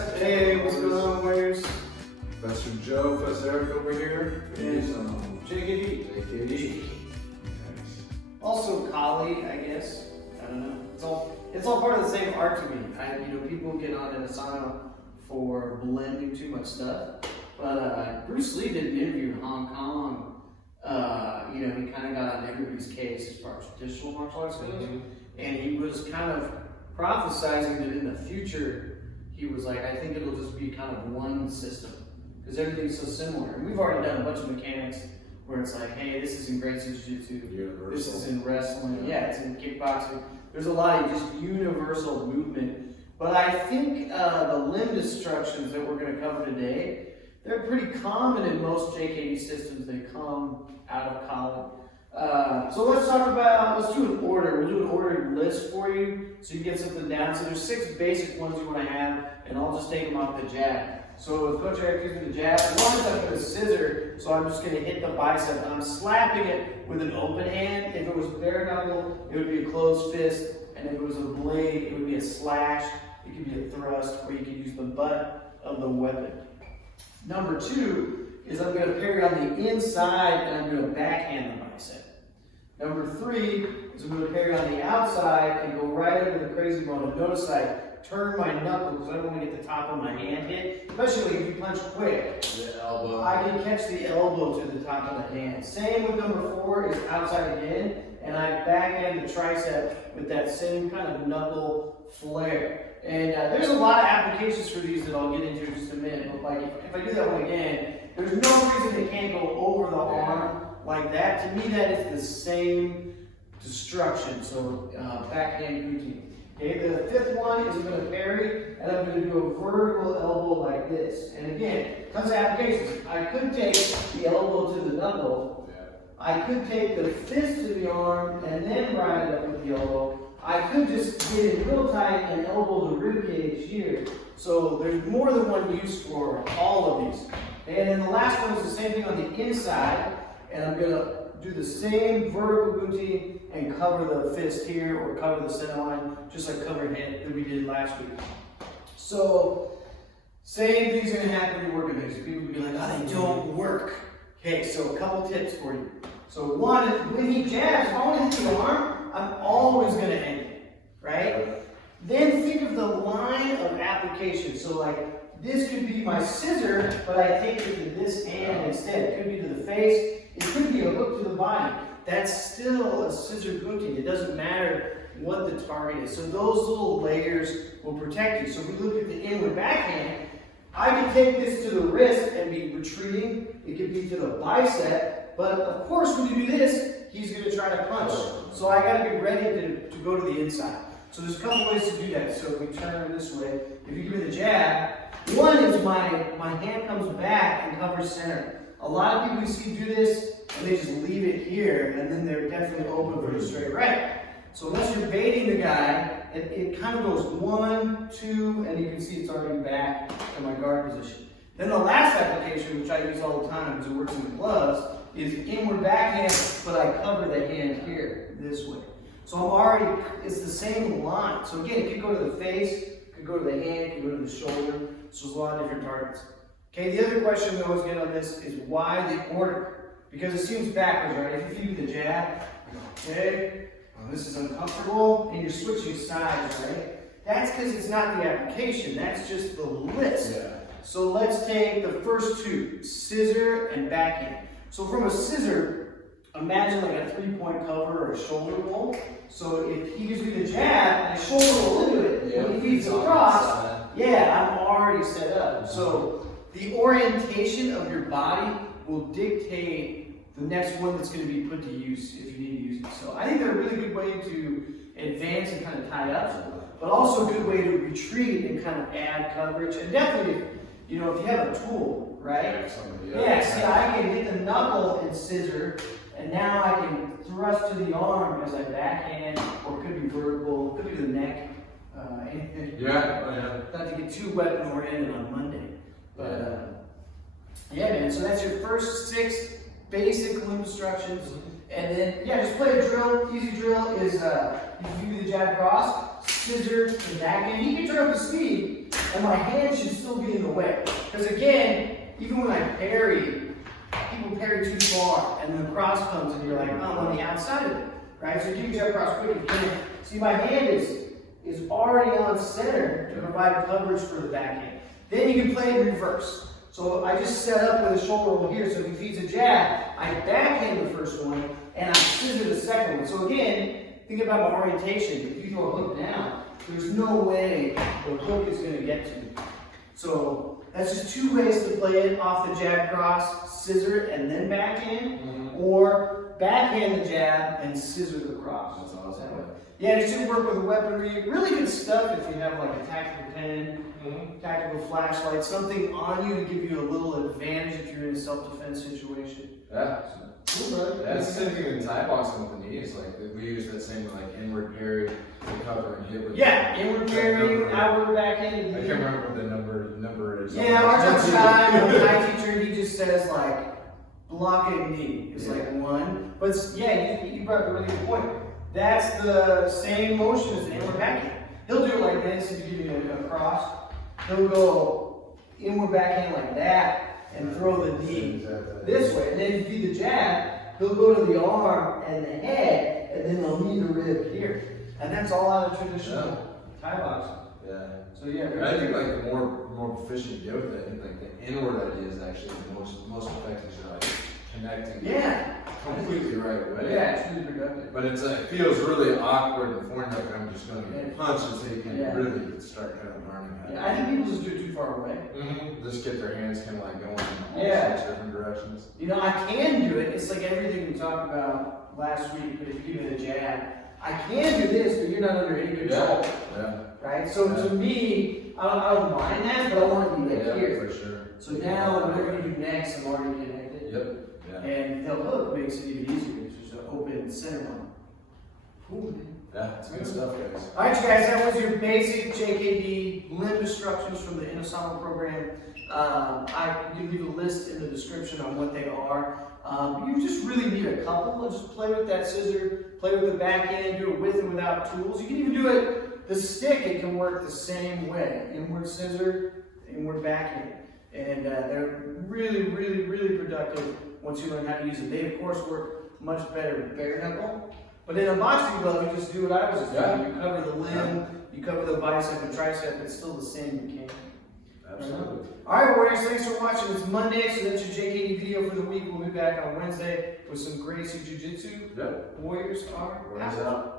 guys. Hey, what's going on, Warriors? Professor Joe, Professor Eric over here. And JKD. JKD. Nice. Also Kali, I guess. I don't know. It's all part of the same art to me. People get on Inosanto for blending too much stuff. But Bruce Lee did an interview in Hong Kong. He kind of got on everybody's case as far as traditional martial arts goes. And he was kind of prophesizing that in the future, he was like, I think it'll just be kind of one system. Because everything's so similar. And we've already done a bunch of mechanics where it's like, hey, this is in Gracie Jiu-Jitsu, this is in wrestling, yeah, it's in kickboxing. There's a lot of just universal movement. But I think the limb destructions that we're going to cover today, they're pretty common in most JKD systems. They come out of college. So let's do an order. We'll do an ordered list for you so you get something down. So there's 6 basic ones you want to have, and I'll just take them off the jab. So if Coach Eric gives me the jab, one is I'm going to scissor, so I'm just going to hit the bicep. I'm slapping it with an open hand. If it was bare knuckle, it would be a closed fist, and if it was a blade, it would be a slash. It could be a thrust, or you could use the butt of the weapon. Number 2 is I'm going to parry on the inside, and I'm going to backhand the bicep. Number 3 is I'm going to parry on the outside and go right over the crazy bone. And notice I turn my knuckle because I don't want to get the top of my hand hit, especially if you punch quick. The elbow. I can catch the elbow to the top of the hand. Same with number 4 is outside again, and I backhand the tricep with that same kind of knuckle flare. And there's a lot of applications for these that I'll get into in just a minute. But like if I do that one again, there's no reason they can't go over the arm like that. To me, that is the same destruction. So backhand Gunting. Okay, the 5th one is I'm going to parry, and I'm going to do a vertical elbow like this. And again, tons of applications. I could take the elbow to the knuckle. I could take the fist to the arm and then ride it up with the elbow. I could just get it real tight and elbow the rib cage here. So there's more than one use for all of these. And then the last one is the same thing on the inside, and I'm going to do the same vertical Gunting and cover the fist here or cover the center line, just like covered head that we did last week. So same thing's going to happen when you're working these. People will be like, oh, they don't work. Okay, so a couple tips for you. So one, when he jabs, if I want to hit the arm, I'm always going to end it, right? Then think of the line of application. So like this could be my scissor, but I take it to this hand instead. It could be to the face. It could be a hook to the body. That's still a scissor Gunting. It doesn't matter what the target is. So those little layers will protect you. So if we look at the inward backhand, I can take this to the wrist and be retreating. It could be to the bicep. But of course, when you do this, he's going to try to punch. So I got to be ready to go to the inside. So there's a couple ways to do that. So if we turn this way, if you give me the jab, one is my hand comes back and covers center. A lot of people you see do this, and they just leave it here, and then they're definitely open for the straight right. So unless you're baiting the guy, it kind of goes 1, 2, and you can see it's already back to my guard position. Then the last application, which I use all the time because it works in the gloves, is inward backhand, but I cover the hand here, this way. So it's the same line. So again, it could go to the face, it could go to the hand, it could go to the shoulder. So there's a lot of different targets. Okay, the other question we always get on this is why the order? Because it seems backwards, right? If you do the jab, okay, well, this is uncomfortable, and you're switching sides, right? That's because it's not the application, that's just the list. So let's take the first 2, scissor and backhand. So from a scissor, imagine like a 3-point cover or a shoulder roll. So if he gives me the jab and I shoulder roll into it, when he feeds across, I'm already set up. So the orientation of your body will dictate the next one that's going to be put to use if you need to use it. So I think they're a really good way to advance and kind of tie up, but also a good way to retreat and kind of add coverage. And definitely, if you have a tool, right? See, I can hit the knuckle and scissor, and now I can thrust to the arm as I backhand, or it could be vertical, it could be the neck. Not to get too weapon-oriented on Monday. But man, so that's your first 6 basic limb instructions. And then, just play a drill. Easy drill is you do the jab cross, scissor, and backhand. You can turn up the speed. and my hand should still be in the way. Because again, even when I parry, people parry too far, and then the cross comes, and you're like, oh, I'm on the outside of it, right? So you can jab cross quick. You can see my hand is already on center to provide coverage for the backhand. Then you can play it in reverse. So I just set up with a shoulder roll here. So if he feeds a jab, I backhand the first one, and I scissor the second one. So again, think about my orientation. If you throw a hook down, there's no way the hook is going to get to me. So that's just two ways to play it: off the jab cross, scissor it, and then backhand, or backhand the jab and scissor the cross. That's awesome. Yeah, it should work with the weaponry. Really good stuff if you have like a tactical pen, tactical flashlight, something on you to give you a little advantage if you're in a self-defense situation. Yeah. Cool, Yeah, it's the same thing in Thai boxing with the knees. Like we use that same like inward parry to cover and hit with. Yeah, inward parry, outward backhand. I can't remember what the number is. Yeah, our Dutch guy, my Thai teacher, he just says like block and knee. It's like one. But yeah, you brought up a really good point. That's the same motion as the inward backhand. He'll do it like this if you give me a cross. He'll go inward backhand like that and throw the knee this way. And then if you feed the jab, he'll go to the arm and the head, and then they'll knee the rib here. And that's all out of traditional Thai boxing. Yeah. So yeah, I think like the more proficient you get with it, I think like the inward idea is actually the most effective. So like connecting. Yeah. Completely right way. Yeah, it's really productive. But it feels really awkward and foreign. Like I'm just going to get punched until you can really start kind of learning how. Yeah, I think people just do it too far away. Just get their hands kind of like going in all sorts of different directions. You know, I can do it. It's like everything we talked about last week, but if you give it a jab, I can do this, but you're not under any control. Yeah. Right? So to me, I don't mind that, but I want to be like here. For sure. So now, whatever you do next, I'm already connected. Yep. Yeah. And the hook makes it even easier because there's an open center one. Cool, man. Yeah, it's good stuff, guys. All right, you guys, that was your basic JKD limb instructions from the Inosanto program. I can leave a list in the description on what they are. You just really need a couple. Just play with that scissor, play with the backhand, do it with and without tools. You can even do it, the stick, it can work the same way. Inward scissor, inward backhand. And they're really, really, really productive once you learn how to use them. They, of course, work much better with bare knuckle. But in a boxing glove, you just do what I was just doing. You cover the limb, you cover the bicep and tricep. It's still the same mechanic. Absolutely. All right, Warriors, thanks for watching. It's Monday, so that's your JKD video for the week. We'll be back on Wednesday with some Gracie Jiu-Jitsu. Yep. Warriors are out.